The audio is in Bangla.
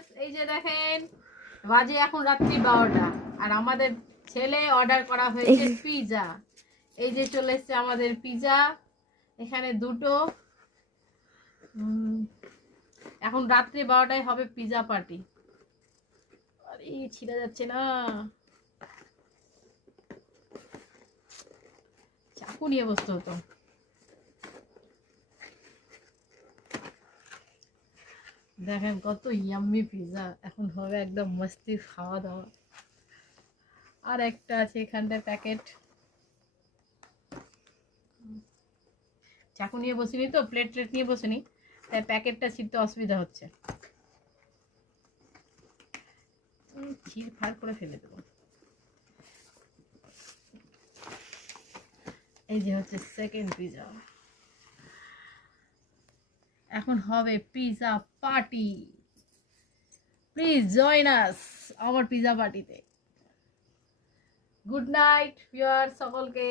ভিউয়ার্স, এই যে দেখেন বাজে এখন রাত্রি 12টা আর আমাদের ছেলে অর্ডার করা হয়েছে পিজা। এই যে চলে এসেছে আমাদের পিজা, এখানে দুটো। এখন রাত্রি 12টায় হবে পিজা পার্টি। আরে ছিঁড়া যাচ্ছে না, চাকু নিয়ে বসতে হতো। দেখেন কত ইয়াম্মি পিজা, এখন হবে একদম মস্তি খাওয়া দাওয়া। আর একটা আছে এখানটায় প্যাকেট, চাকু নিয়ে বসিনি তো, প্লেট নিয়ে বসিনি, তাই প্যাকেটটা ছিঁড়তে অসুবিধা হচ্ছে। ছিঁড় ফাড় করে ফেলে দেবো। এই যে হচ্ছে সেকেন্ড পিজা, এখন হবে pizza party. Please join us আমার পিজা পার্টিতে। গুড নাইট ভিউয়ার্স সকলকে।